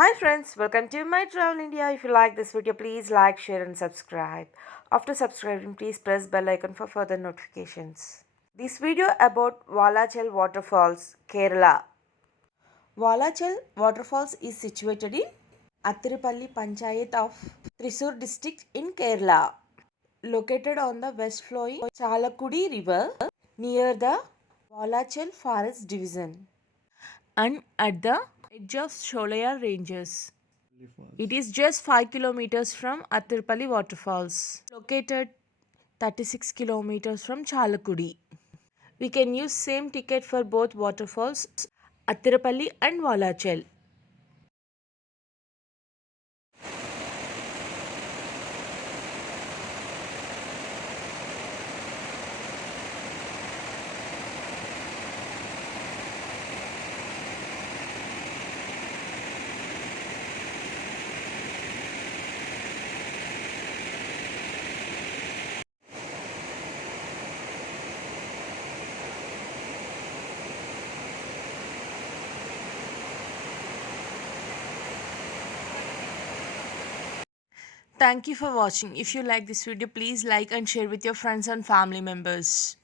Hi friends, welcome to my Travel India. If you like this video, please like, share and subscribe. After subscribing, please press bell icon for further notifications. This video about Vazhachal Waterfalls, Kerala. Vazhachal Waterfalls is situated in Attirupalli Panchayat of Thrissur district in Kerala. Located on the west flowing Chalakudi river near the Vazhachal Forest Division and at the edge of Sholaya Ranges. It is just 5 kilometers from Attirupalli Waterfalls, located 36 kilometers from Chalakudi. We can use same ticket for both waterfalls, Attirupalli and Vazhachal. Thank you for watching. If you like this video, please like and share with your friends and family members.